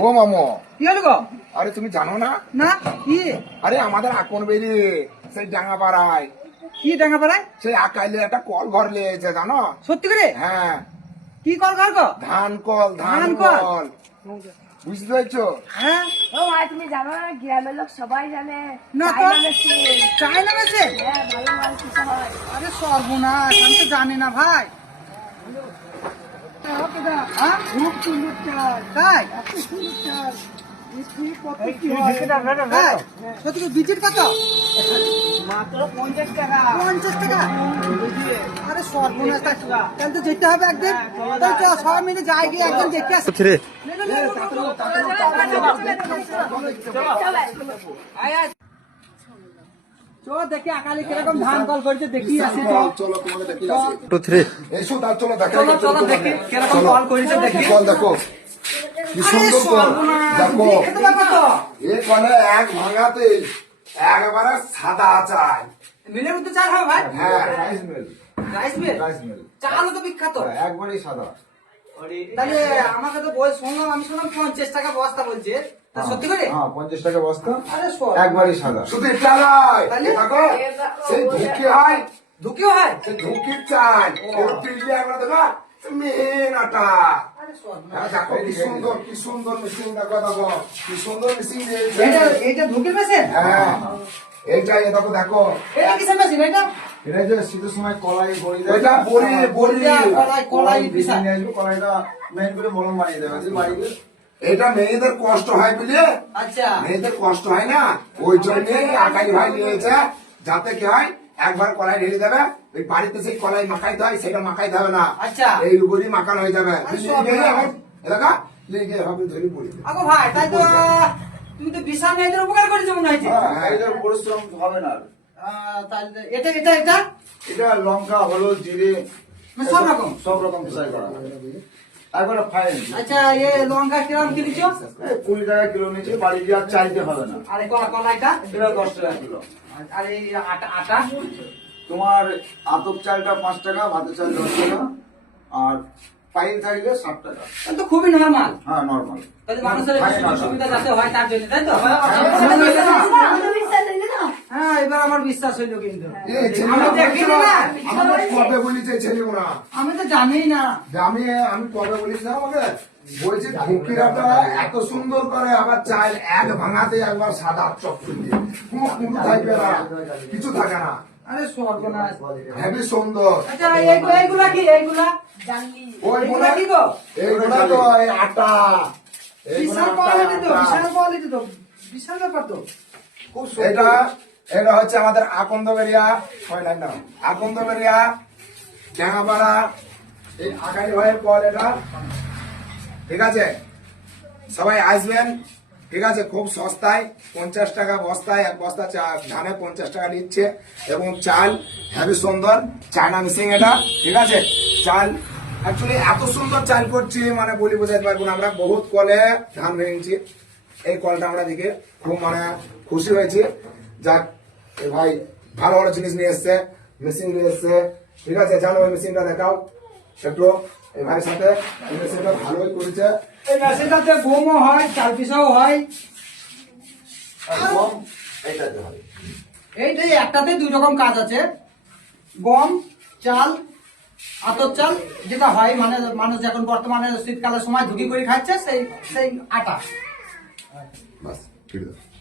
ও মামো, কি হলো গো? আরে তুমি জানো না? না কি? আরে আমাদের আকন বেরি সেই ডাঙ্গা পাড়ায় কি ডাঙ্গা পাড়ায়? সেই আকাইলে একটা কল ঘর লিয়েছে জানো? সত্যি করে? হ্যাঁ, কি কল ঘর গো? ধান কল, ধান ধান কল। কল, বুঝতে পারছো? হ্যাঁ ও ভাই তুমি জানো না গ্রামের লোক সবাই জানে না তো। China machine. চায় না মেশে? হ্যাঁ ভালো মাল কিছু হয়। আরে সর্বনাশ, আমি তো জানি না ভাই। হ্যাঁ? খুব সুন্দর চাল তাই? এত সুন্দর চাল তাই? সত্যি কি বিচির কত? মাত্র 50 টাকা 50 টাকা? আরে সর্বনাশ, তাহলে তো যেতে হবে একদিন। তাহলে তো সবাই মিলে যাই গিয়ে একদিন দেখতে আসি। চো দেখি আকালি কিরকম ধান কল করেছে, দেখি আসি তো। চলো তোমাকে দেখি চল। আসি। 2 3 এসো তার চলো দেখা চলো চলো দেখি কিরকম কল করেছে দেখি। কল দেখো কি আরে সুন্দর কল সর্বনাশ, দেখো। দেখে তো পাবো তো। এ কলে এক ভাঙাতে একবারে সাদা চাই। মিলের মধ্যে চাল হবে ভাই? হ্যাঁ, rice mill, rice mill? Rice mill চালও তো বিখ্যাত। একবারই সাদা। তাহলে আমাকে তো বই শুনলাম, আমি শুনলাম 50 টাকা বস্তা বলছে। তা সত্যি করে? হ্যাঁ, 50 টাকা বস্তা, আরে সব একবারই সাদা। শুধু এটা নয়, তাহলে? এ দেখো সেই ধুকি হয়, ঢুকিও হয়? সেই ধুকির চাই পিড়িয়ে আমরা দেখো মেন আটা। আরে সব হ্যাঁ, দেখো কি সুন্দর, কি সুন্দর মেশিন, দেখো দেখো কি সুন্দর মেশিন দিয়েছে। এইটা ঢুকির মেশিন? হ্যাঁ, এইটাই দেখো দেখো। এটা কিসের মেশিন এটা? এটা যে শীতের সময় কলাই বড়ি দেয়, ওইটা বড়ি বড়ি কলাই পিসা। নিয়ে আসবে, কলাইটা মেন করে মলম বানিয়ে দেবে বাড়িতে। এটা মেয়েদের কষ্ট হয় বুঝলে, আচ্ছা মেয়েদের কষ্ট হয় না, ওই জন্য আকাই ভাই নিয়েছে, যাতে কি হয় একবার কলাই ঢেলে দেবে, ওই বাড়িতে সেই কলাই মাখাইতে হয় সেটা মাখাইতে হবে না। আচ্ছা। এই উপরই মাখানো হয়ে যাবে। আরে সব এলাকা লেগে হবে ধরে পড়ি। আগো ভাই, তাই তো তুমি তো বিশাল মেয়েদের উপকার করেছো মনে হয়েছে। হ্যাঁ, এটার পরিশ্রম হবে না। তাহলে এটা এটা এটা এটা লঙ্কা, হলুদ, জিরে মানে সব রকম? সব রকম ফ্রাই করা। একবারে ফাইন। আচ্ছা, এ লঙ্কা কিরকম কিনেছো? 20 টাকা কিলো নিচে বাড়ি গিয়ে আর চাইতে হবে না। আরে কলাইটা? এটা 10 টাকা কিলো। আর এই আটা আটা? তোমার আতপ চালটা 5 টাকা, ভাতের চাল 10 টাকা, আর পাইল থাকলে 7 টাকা। এটা তো খুবই নরমাল। হ্যাঁ, নর্মাল। তাহলে মানুষের একটু সুবিধা যাতে হয় তার জন্য, তাই তো? আমাদের বিশ্বাস হইলো না? হ্যাঁ, এবার আমার বিশ্বাস হইলো কিন্তু। এই আমি ছেলেগুলো দেখিনি না। আমাকে কবে বলিছে এই ছেলেগুলো? আমি তো জানি না। যে আমি কবে বলিস না আমাকে বলছি ধুকিরাটা এত সুন্দর করে, আবার চাল এক ভাঙাতে একবার সাদা চকচকে, কোনো কুঁড়ো থাকবে না, কিছু থাকে না, আরে সর্বনাশ। হেবি সুন্দর। আচ্ছা, এইগুলা কি? এইগুলা জানলি এইগুলা কি গো? এইগুলা তো এই আটা, এইগুলা বিশাল আটা, কোয়ালিটি তো, আটা। বিশাল কোয়ালিটি তো, বিশাল ব্যাপার তো। খুব এটা এটা হচ্ছে আমাদের আকন্দবেরিয়া, হয় না আকন্দবেরিয়া ড্যাঙাপাড়া, এই আকারি ভাইয়ের কল এটা, ঠিক আছে? সবাই আসবেন, ঠিক আছে? খুব সস্তায় 50 টাকা বস্তায়, এক বস্তা ধানে 50 টাকা নিচ্ছে, এবং চাল হেবি সুন্দর চায়না মিসিং এটা, ঠিক আছে? চাল অ্যাকচুয়ালি এত সুন্দর চাল করছি মানে বলি বোঝাতে পারবো না। আমরা বহুত কলে ধান ভেঙেছি, এই কলটা আমরা দিকে খুব মানে খুশি হয়েছি। যাক, এই ভাই ভালো ভালো জিনিস নিয়ে এসছে, মেশিন নিয়ে এসছে, ঠিক আছে? জানো ওই মেশিনটা দেখাও একটু, এই ভাইয়ের সাথে এই মেশিনটা ভালোই করেছে। এই মেশিনটাতে গমও হয়, চাল পিসাও হয়। গম এইটাতে হবে। এইটাই একটাতে দুই রকম কাজ আছে, গম, চাল, আতর চাল, যেটা হয় মানে মানুষ এখন বর্তমানে শীতকালের সময় ধুকি করে খাচ্ছে, সেই সেই আটা। বাস, ঠিক আছে।